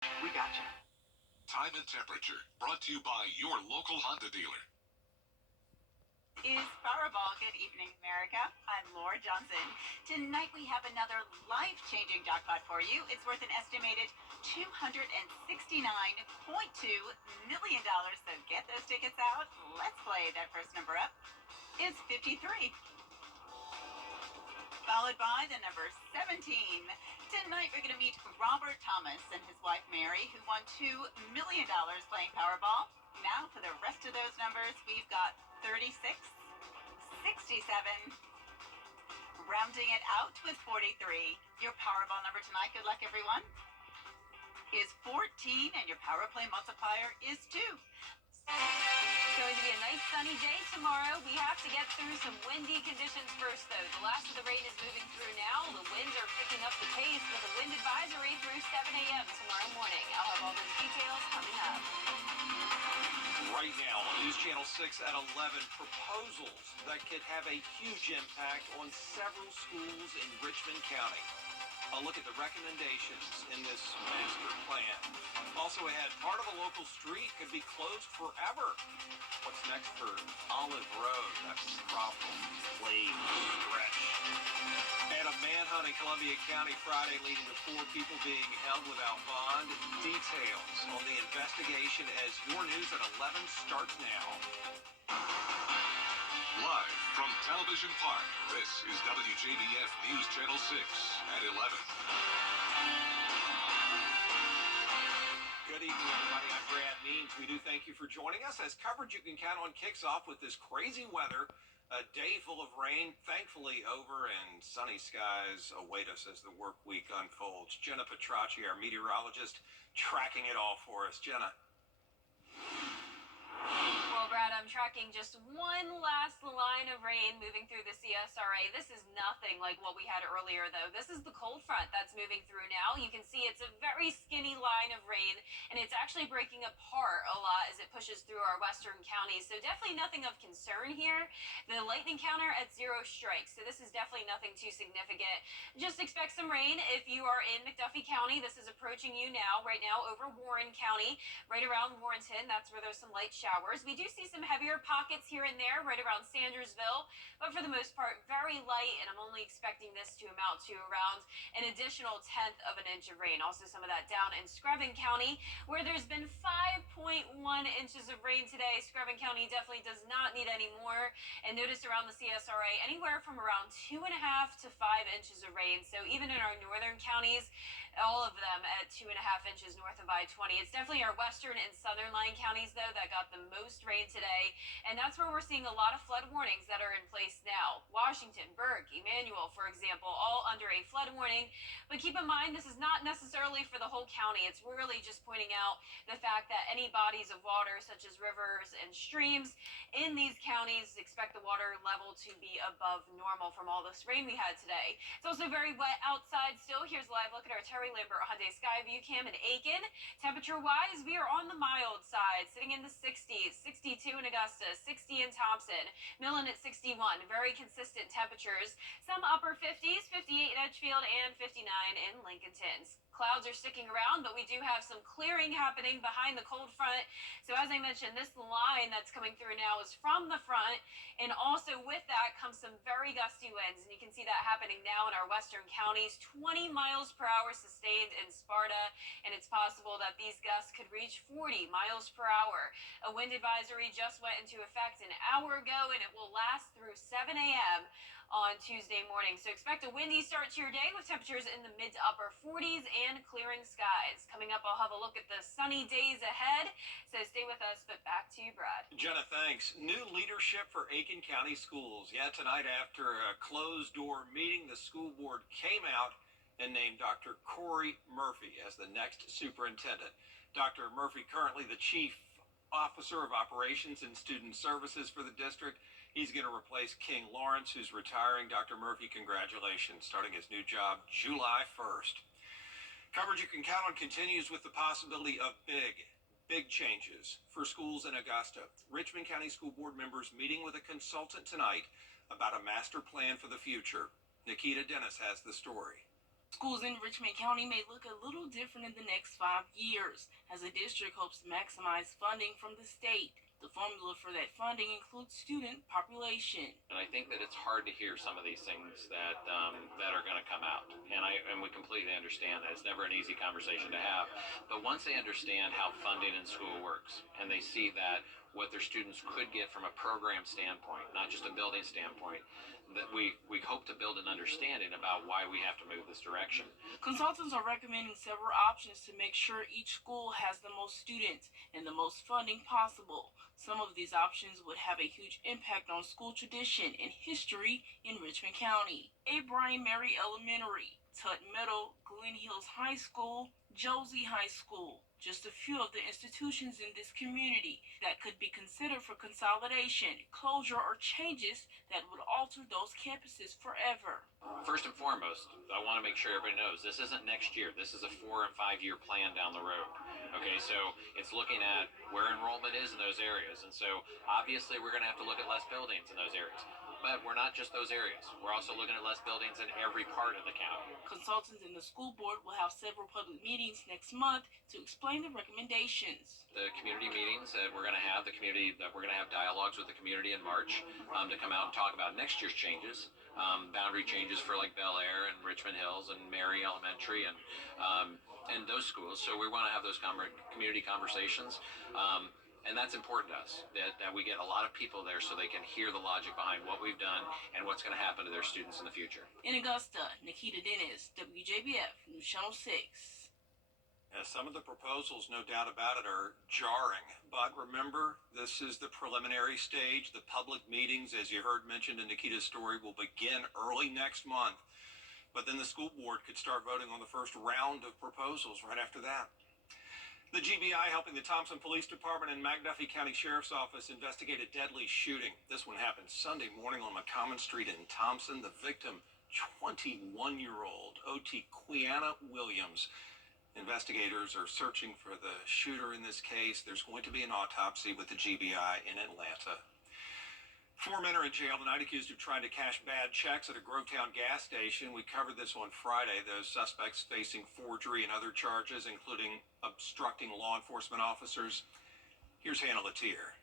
We got you. Time and temperature brought to you by your local Honda dealer. Is Powerball. Good evening, America. I'm Laura Johnson. Tonight we have another life-changing jackpot for you. It's worth an estimated $269.2 million. So get those tickets out. Let's play. That first number up is 53, followed by the number 17. Tonight we're going to meet Robert Thomas and his wife Mary, who won $2 million playing Powerball. Now for the rest of those numbers, we've got 36, 67, rounding it out with 43. Your Powerball number tonight, good luck everyone, is 14, and your Power Play multiplier is 2. It's going to be a nice sunny day tomorrow. We have to get through some windy conditions first, though. The last of the rain is moving through now. The winds are picking up the pace with a wind advisory through 7 a.m. tomorrow morning. I'll have all those details coming up. Right now on News Channel 6 at 11, proposals that could have a huge impact on several schools in Richmond County. I'll look at the recommendations in this master plan. Also ahead, part of a local street could be closed forever. What's next for Olive Road? That's problem. Flame stretch. And a manhunt in Columbia County Friday leading to 4 people being held without bond. Details on the investigation as your news at 11 starts now. Live from Television Park, this is WJBF News Channel 6 at 11. Good evening, everybody. I'm Brad Means. We do thank you for joining us as coverage you can count on kicks off with this crazy weather. A day full of rain, thankfully over, and sunny skies await us as the work week unfolds. Jenna Petracci, our meteorologist, tracking it all for us. Jenna. Well, Brad, I'm tracking just one last line of rain moving through the CSRA. This is nothing like what we had earlier, though. This is the cold front that's moving through now. You can see it's a very skinny line of rain, and it's actually breaking apart a lot as it pushes through our western counties. So definitely nothing of concern here. The lightning counter at 0 strikes, so this is definitely nothing too significant. Just expect some rain if you are in McDuffie County. This is approaching you now, right now over Warren County, right around Warrenton. That's where there's some light showers. We do see some heavier pockets here and there right around Sandersville, but for the most part, very light, and I'm only expecting this to amount to around an additional 1/10 of an inch of rain. Also some of that down in Screven County, where there's been 5.1 inches of rain today. Screven County definitely does not need any more. And notice around the CSRA, anywhere from around 2.5 to 5 inches of rain. So even in our northern counties, all of them at 2.5 inches north of I-20. It's definitely our western and southern line counties, though, that got the most rain today. And that's where we're seeing a lot of flood warnings that are in place now. Washington, Burke, Emmanuel, for example, all under a flood warning. But keep in mind, this is not necessarily for the whole county. It's really just pointing out the fact that any bodies of water, such as rivers and streams, in these counties, expect the water level to be above normal from all this rain we had today. It's also very wet outside still. Here's a live look at our Terry Lambert Hyundai Sky View Cam in Aiken. Temperature-wise, we are on the mild side, sitting in the 60s, 62 in Augusta, 60 in Thompson, Millen at 61. Very consistent temperatures. Some upper 50s, 58 in Edgefield and 59 in Lincolnton. Clouds are sticking around, but we do have some clearing happening behind the cold front. So as I mentioned, this line that's coming through now is from the front, and also with that comes some very gusty winds, and you can see that happening now in our western counties. 20 miles per hour sustained in Sparta, and it's possible that these gusts could reach 40 miles per hour. A wind advisory just went into effect an hour ago, and it will last through 7 a.m. on Tuesday morning. So expect a windy start to your day with temperatures in the mid to upper 40s and clearing skies. Coming up, I'll have a look at the sunny days ahead. So stay with us, but back to you, Brad. Jenna, thanks. New leadership for Aiken County Schools. Yeah, tonight after a closed-door meeting, the school board came out and named Dr. Corey Murphy as the next superintendent. Dr. Murphy, currently the chief officer of operations and student services for the district. He's going to replace King Lawrence, who's retiring. Dr. Murphy, congratulations, starting his new job July 1st. Coverage you can count on continues with the possibility of big changes for schools in Augusta. Richmond County School Board members meeting with a consultant tonight about a master plan for the future. Nikita Dennis has the story. Schools in Richmond County may look a little different in the next 5 years, as the district hopes to maximize funding from the state. The formula for that funding includes student population. And I think that it's hard to hear some of these things that are going to come out, and we completely understand that it's never an easy conversation to have. But once they understand how funding in school works, and they see that what their students could get from a program standpoint, not just a building standpoint, that we hope to build an understanding about why we have to move this direction. Consultants are recommending several options to make sure each school has the most students and the most funding possible. Some of these options would have a huge impact on school tradition and history in Richmond County. A. Bryan Mary Elementary, Tut Middle, Glen Hills High School, Josie High School. Just a few of the institutions in this community that could be considered for consolidation, closure, or changes that would alter those campuses forever. First and foremost, I want to make sure everybody knows this isn't next year. This is a 4 and 5 year plan down the road. Okay, so it's looking at where enrollment is in those areas. And so obviously we're going to have to look at less buildings in those areas. But we're not just those areas. We're also looking at less buildings in every part of the county. Consultants in the school board will have several public meetings next month to explain the recommendations. The community meetings that we're going to have, we're going to have dialogues with the community in March to come out and talk about next year's changes, boundary changes for like Bel Air and Richmond Hills and Mary Elementary and those schools. So we want to have those community conversations. And that's important to us, that we get a lot of people there so they can hear the logic behind what we've done and what's going to happen to their students in the future. In Augusta, Nikita Dennis, WJBF, News Channel 6. Some of the proposals, no doubt about it, are jarring. But remember, this is the preliminary stage. The public meetings, as you heard mentioned in Nikita's story, will begin early next month. But then the school board could start voting on the first round of proposals right after that. The GBI helping the Thompson Police Department and McDuffie County Sheriff's Office investigate a deadly shooting. This one happened Sunday morning on McCommon Street in Thompson. The victim, 21-year-old O.T. Quiana Williams. Investigators are searching for the shooter in this case. There's going to be an autopsy with the GBI in Atlanta. 4 men are in jail tonight accused of trying to cash bad checks at a Grovetown gas station. We covered this on Friday. Those suspects facing forgery and other charges, including obstructing law enforcement officers. Here's Hannah Latier.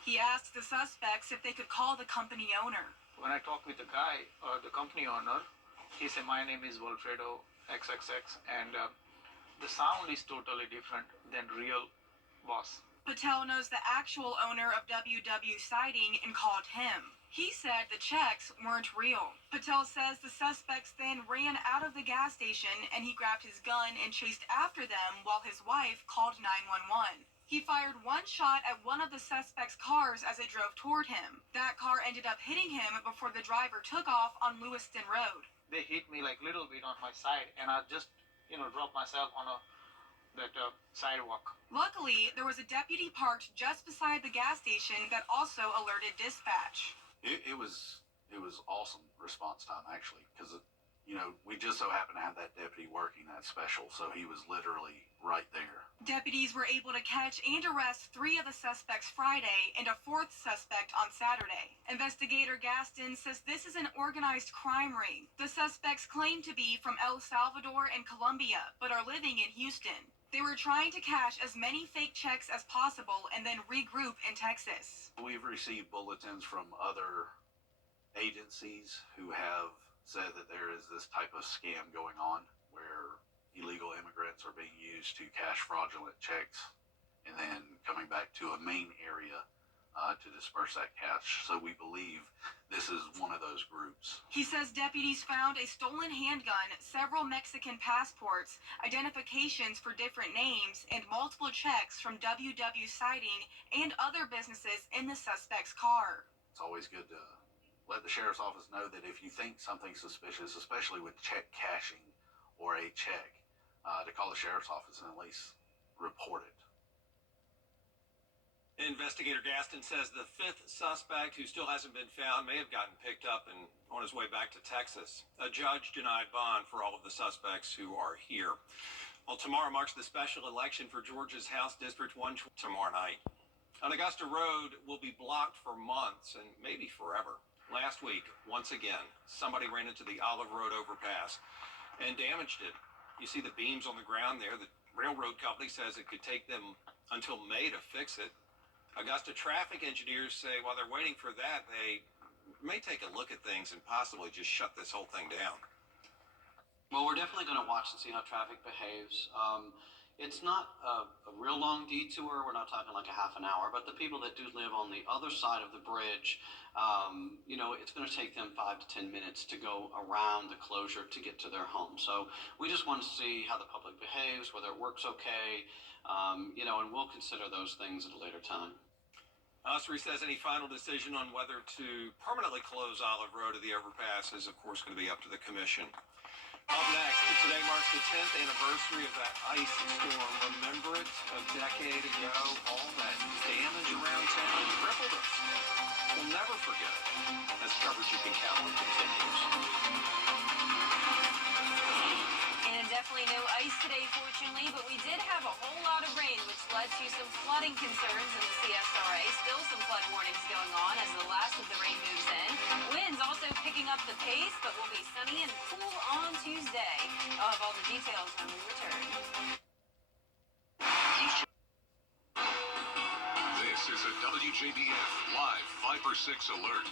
He asked the suspects if they could call the company owner. When I talked with the guy, the company owner, he said, "My name is Wilfredo XXX, and the sound is totally different than real boss." Patel knows the actual owner of WW Siding and called him. He said the checks weren't real. Patel says the suspects then ran out of the gas station and he grabbed his gun and chased after them while his wife called 911. He fired one shot at one of the suspects' cars as it drove toward him. That car ended up hitting him before the driver took off on Lewiston Road. They hit me like little bit on my side, and I just, dropped myself on that sidewalk. Luckily, there was a deputy parked just beside the gas station that also alerted dispatch. It was awesome response time, actually, because we just so happened to have that deputy working that special, so he was literally right there. Deputies were able to catch and arrest 3 of the suspects Friday and a 4th suspect on Saturday. Investigator Gaston says this is an organized crime ring. The suspects claim to be from El Salvador and Colombia, but are living in Houston. They were trying to cash as many fake checks as possible and then regroup in Texas. We've received bulletins from other agencies who have said that there is this type of scam going on where illegal immigrants are being used to cash fraudulent checks and then coming back to a main area to disperse that cash. So we believe this is one of those groups. He says deputies found a stolen handgun, several Mexican passports, identifications for different names, and multiple checks from WW Siding and other businesses in the suspect's car. It's always good to let the sheriff's office know that if you think something's suspicious, especially with check cashing or a check, to call the sheriff's office and at least report it. Investigator Gaston says the 5th suspect, who still hasn't been found, may have gotten picked up and on his way back to Texas. A judge denied bond for all of the suspects who are here. Well, tomorrow marks the special election for Georgia's House District 1 tomorrow night. An Augusta road will be blocked for months and maybe forever. Last week, once again, somebody ran into the Olive Road overpass and damaged it. You see the beams on the ground there. The railroad company says it could take them until May to fix it. Augusta traffic engineers say while they're waiting for that, they may take a look at things and possibly just shut this whole thing down. Well, we're definitely going to watch and see how traffic behaves. It's not a real long detour. We're not talking like a half an hour, but the people that do live on the other side of the bridge, it's going to take them 5 to 10 minutes to go around the closure to get to their home. So we just want to see how the public behaves, whether it works okay, and we'll consider those things at a later time. Osprey says any final decision on whether to permanently close Olive Road to the overpass is, of course, going to be up to the commission. Up next, today marks the 10th anniversary of that ice storm. Remember it? A decade ago, all that damage around town crippled us. We'll never forget it. As coverage you can count on continues. And definitely no ice today, fortunately, but we did have a whole lot of rain, which led to some flooding concerns in the CSRA. Still some flood warnings going on as the last of the rain moves in. Winds also picking up the pace, but will be sunny and cool on Tuesday. I'll have all the details when we return. This is a WJBF Live Viper 6 alert.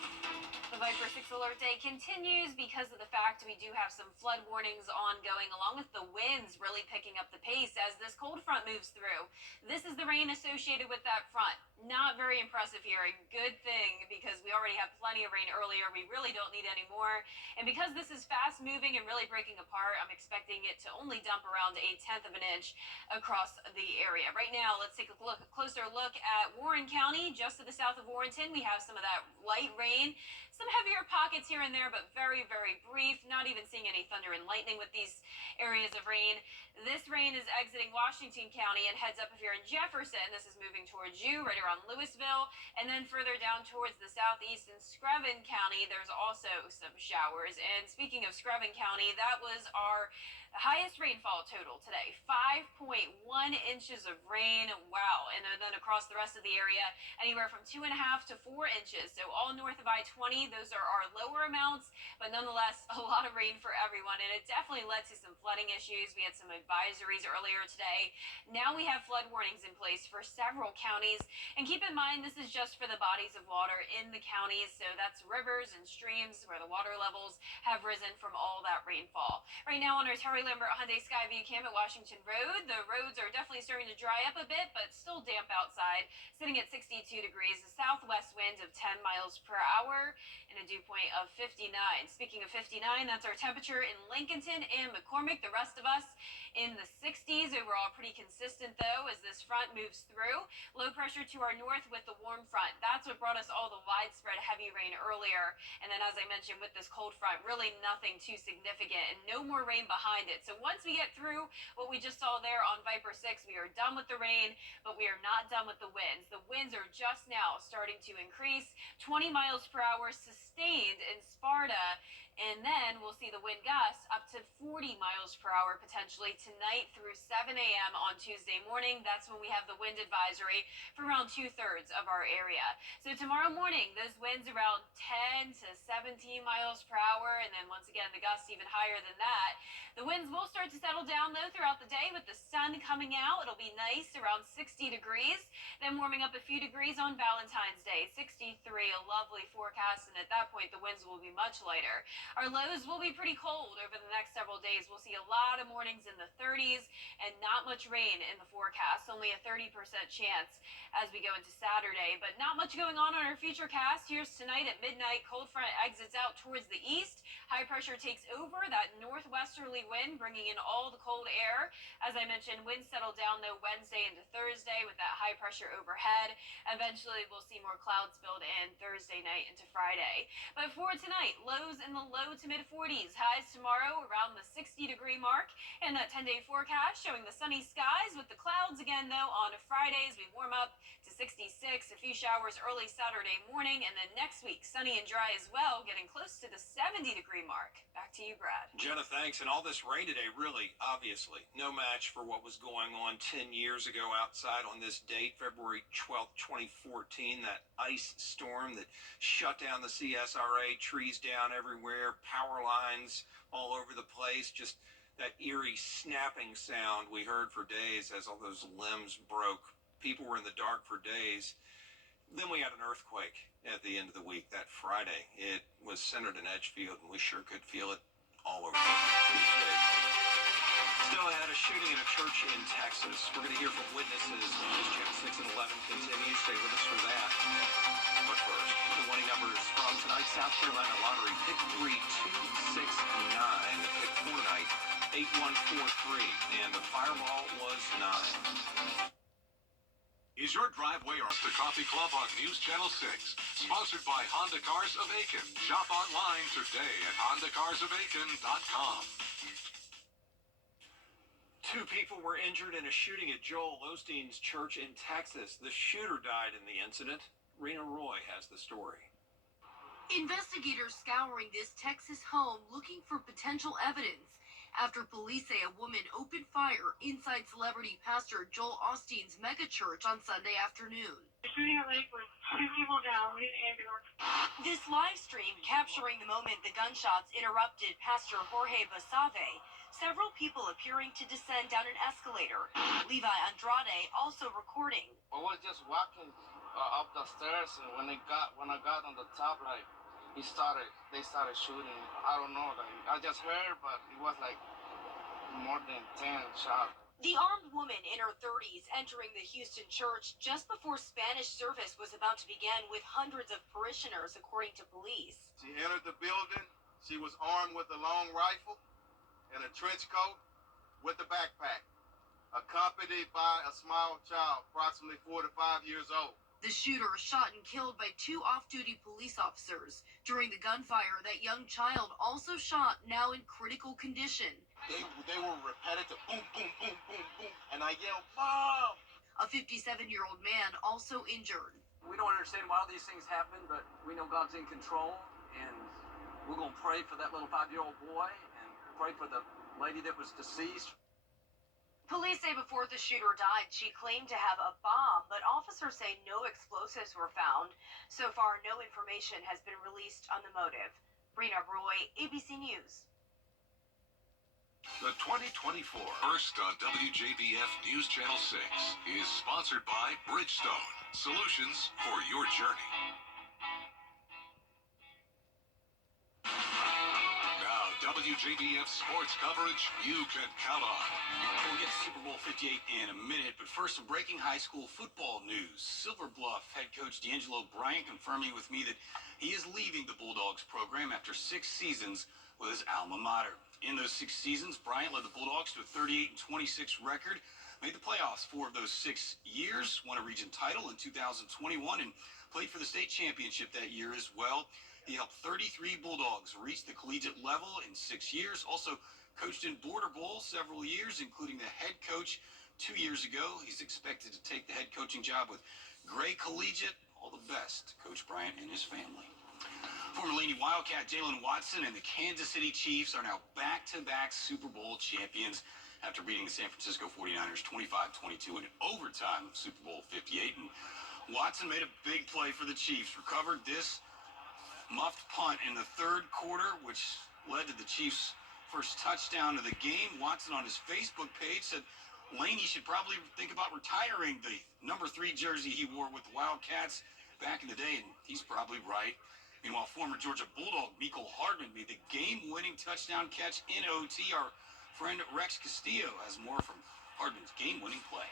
The Viper 6 alert day continues because of the fact we do have some flood warnings ongoing, along with the winds really picking up the pace as this cold front moves through. This is the rain associated with that front. Not very impressive here. A good thing because we already had plenty of rain earlier. We really don't need any more. And because this is fast moving and really breaking apart, I'm expecting it to only dump around 1/10 of an inch across the area. Right now, let's take a closer look at Warren County. Just to the south of Warrenton, we have some of that light rain. Some heavier pockets here and there, but very, very brief. Not even seeing any thunder and lightning with these areas of rain. This rain is exiting Washington County and heads up here in Jefferson. This is moving towards you, right around Louisville. And then further down towards the southeast in Screven County, there's also some showers. And speaking of Screven County, that was our highest rainfall total today, 5.1 inches of rain. Wow. And then across the rest of the area, anywhere from 2.5 to 4 inches. So all north of I-20, those are our lower amounts, but nonetheless, a lot of rain for everyone. And it definitely led to some flooding issues. We had some advisories earlier today. Now we have flood warnings in place for several counties. And keep in mind, this is just for the bodies of water in the counties. So that's rivers and streams where the water levels have risen from all that rainfall. Right now on our Terry Lambert Hyundai Skyview Cam at Washington Road, the roads are definitely starting to dry up a bit, but still damp outside, sitting at 62 degrees, a southwest wind of 10 miles per hour, and a dew point of 59. Speaking of 59, that's our temperature in Lincolnton and McCormick. The rest of us in the 60s. Overall, pretty consistent, though, as this front moves through. Low pressure to our north with the warm front. That's what brought us all the widespread heavy rain earlier. And then, as I mentioned, with this cold front, really nothing too significant and no more rain behind it. So once we get through what we just saw there on Viper 6, we are done with the rain, but we are not done with the winds. The winds are just now starting to increase, 20 miles per hour sustained in Sparta. And then we'll see the wind gusts up to 40 miles per hour potentially tonight through 7 a.m. on Tuesday morning. That's when we have the wind advisory for around 2/3 of our area. So tomorrow morning, those winds around 10 to 17 miles per hour. And then once again, the gusts even higher than that. The winds will start to settle down, though, throughout the day with the sun coming out. It'll be nice, around 60 degrees. Then warming up a few degrees on Valentine's Day, 63, a lovely forecast. And at that point, the winds will be much lighter. Our lows will be pretty cold over the next several days. We'll see a lot of mornings in the 30s and not much rain in the forecast. Only a 30% chance as we go into Saturday, but not much going on our future cast. Here's tonight at midnight. Cold front exits out towards the east. High pressure takes over, that northwesterly wind bringing in all the cold air. As I mentioned, winds settle down, though, Wednesday into Thursday with that high pressure overhead. Eventually, we'll see more clouds build in Thursday night into Friday. But for tonight, lows in the low to mid 40s. Highs tomorrow around the 60-degree mark. And that 10-day forecast showing the sunny skies with the clouds again, though, on Friday as we warm up to 66. A few showers early Saturday morning, and then next week, sunny and dry as well, getting close to the 70-degree mark. Back to you, Brad. Jenna, thanks. And all this rain today, really, obviously, no match for what was going on 10 years ago outside on this date, February 12th, 2014, that ice storm that shut down the CSRA, trees down everywhere, power lines all over the place, just that eerie snapping sound we heard for days as all those limbs broke. People were in the dark for days. Then we had an earthquake at the end of the week, that Friday. It was centered in Edgefield, and we sure could feel it all over the state. Still ahead, a shooting in a church in Texas. We're going to hear from witnesses. News Channel 6 and 11 continues. Stay with us for that. But first, the winning numbers from tonight's South Carolina lottery. Pick 3269. Pick 4 tonight, 8143. And the fireball was 9. Is your driveway or the Coffee Club on News Channel 6? Sponsored by Honda Cars of Aiken. Shop online today at HondaCarsOfAiken.com. 2 people were injured in a shooting at Joel Osteen's church in Texas. The shooter died in the incident. Rena Roy has the story. Investigators scouring this Texas home looking for potential evidence after police say a woman opened fire inside celebrity pastor Joel Osteen's megachurch on Sunday afternoon. The shooting at Lake was 2 people down in an ambulance. This live stream capturing the moment the gunshots interrupted Pastor Jorge Basave. Several people appearing to descend down an escalator. Levi Andrade also recording. I was just walking up the stairs, and when I got on the top, like they started shooting. I don't know, like I just heard, but it was like more than 10 shots. The armed woman in her 30s entering the Houston church just before Spanish service was about to begin with hundreds of parishioners, according to police. She entered the building. She was armed with a long rifle and a trench coat with a backpack, accompanied by a small child, approximately 4 to 5 years old. The shooter shot and killed by 2 off-duty police officers. During the gunfire, that young child also shot, now in critical condition. They were repetitive, boom, boom, boom, boom, boom, and I yelled, Mom! A 57-year-old man also injured. We don't understand why all these things happen, but we know God's in control, and we're going to pray for that little 5-year-old boy and pray for the lady that was deceased. Police say before the shooter died, she claimed to have a bomb, but officers say no explosives were found. So far, no information has been released on the motive. Rena Roy, ABC News. The 2024 First on WJBF News Channel 6 is sponsored by Bridgestone, solutions for your journey. Now, WJBF sports coverage you can count on. We'll get to Super Bowl 58 in a minute, but first, some breaking high school football news. Silver Bluff head coach D'Angelo Bryant confirming with me that he is leaving the Bulldogs program after 6 seasons with his alma mater. In those 6 seasons, Bryant led the Bulldogs to a 38-26 record, made the playoffs 4 of those 6 years, won a region title in 2021, and played for the state championship that year as well. He helped 33 Bulldogs reach the collegiate level in 6 years, also coached in Border Bowl several years, including the head coach 2 years ago. He's expected to take the head coaching job with Gray Collegiate. All the best, Coach Bryant and his family. Former Laney Wildcat Jalen Watson and the Kansas City Chiefs are now back-to-back Super Bowl champions after beating the San Francisco 49ers 25-22 in overtime of Super Bowl 58. And Watson made a big play for the Chiefs, recovered this muffed punt in the 3rd quarter, which led to the Chiefs' first touchdown of the game. Watson on his Facebook page said Laney should probably think about retiring the number 3 jersey he wore with the Wildcats back in the day, and he's probably right. Meanwhile, former Georgia Bulldog Mecole Hardman made the game-winning touchdown catch in OT. Our friend Rex Castillo has more from Hardman's game-winning play.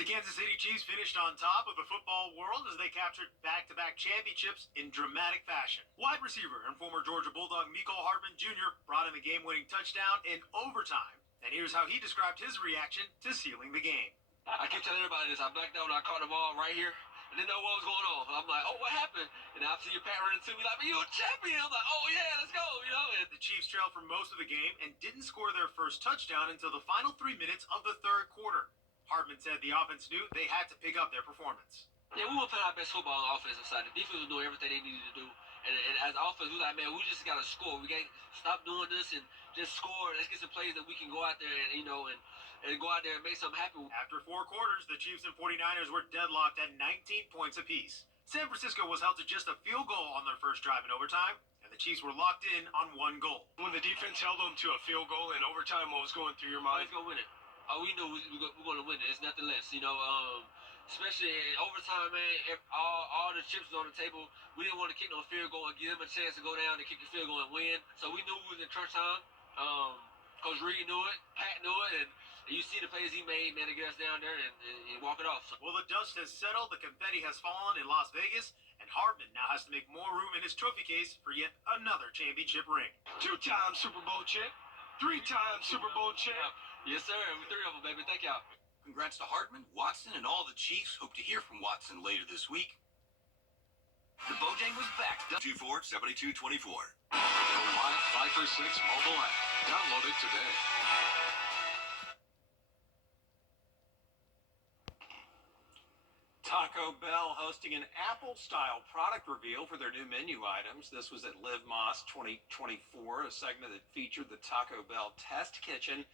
The Kansas City Chiefs finished on top of the football world as they captured back-to-back championships in dramatic fashion. Wide receiver and former Georgia Bulldog Mecole Hardman Jr. brought in the game-winning touchdown in overtime. And here's how he described his reaction to sealing the game. I keep telling everybody this. I blacked out when I caught the ball right here. I didn't know what was going on. I'm like, oh, what happened? And I see your Pat running to me like, you're a champion. I'm like, oh, yeah, let's go, you know. The Chiefs trailed for most of the game and didn't score their first touchdown until the final 3 minutes of the 3rd quarter. Hardman said the offense knew they had to pick up their performance. Yeah, we were playing our best football on the offensive side. The defense was doing everything they needed to do. And as offense, we were like, man, we just got to score. We got to stop doing this and just score. Let's get some plays that we can go out there and, and go out there and make something happen. After 4 quarters, the Chiefs and 49ers were deadlocked at 19 points apiece. San Francisco was held to just a field goal on their first drive in overtime, and the Chiefs were locked in on 1 goal. When the defense held them to a field goal in overtime, what was going through your mind? Let's go win it. We knew we're going to win it. It's nothing less, especially in overtime, man. All the chips was on the table. We didn't want to kick no field goal and give them a chance to go down and kick the field goal and win. So we knew we was in crunch time. Coach Reed knew it. Pat knew it. And you see the plays he made, man, to get us down there and walk it off. Well, the dust has settled. The confetti has fallen in Las Vegas. And Hardman now has to make more room in his trophy case for yet another championship ring. 2-time Super Bowl champ. 3-time Super Bowl champ. Yes, sir. 3 of them, baby. Thank y'all. Congrats to Hartman, Watson, and all the Chiefs. Hope to hear from Watson later this week. The Bojang was back. 24-72-24. The live 5 for 6 mobile app. Download it today. Taco Bell hosting an Apple-style product reveal for their new menu items. This was at Live Moss 2024, a segment that featured the Taco Bell Test Kitchen,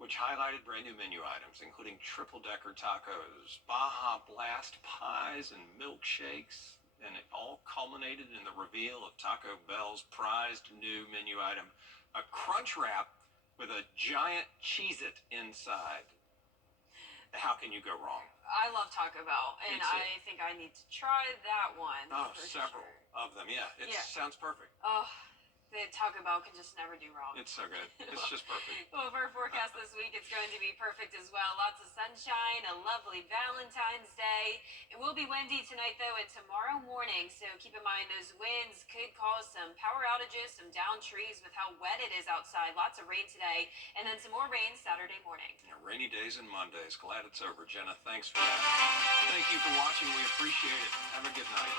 which highlighted brand new menu items, including triple-decker tacos, Baja Blast pies, and milkshakes. And it all culminated in the reveal of Taco Bell's prized new menu item, a crunch wrap with a giant Cheez-It inside. How can you go wrong? I love Taco Bell, and I think I need to try that one. Oh, several of them, yeah. It sounds perfect. Oh, the Taco Bell can just never do wrong. It's so good. It's just perfect. Well, for our forecast this week, it's going to be perfect as well. Lots of sunshine, a lovely Valentine's Day. It will be windy tonight, though, and tomorrow morning. So keep in mind those winds could cause some power outages, some downed trees with how wet it is outside. Lots of rain today, and then some more rain Saturday morning. Yeah, rainy days and Mondays. Glad it's over, Jenna. Thanks for that. Thank you for watching. We appreciate it. Have a good night.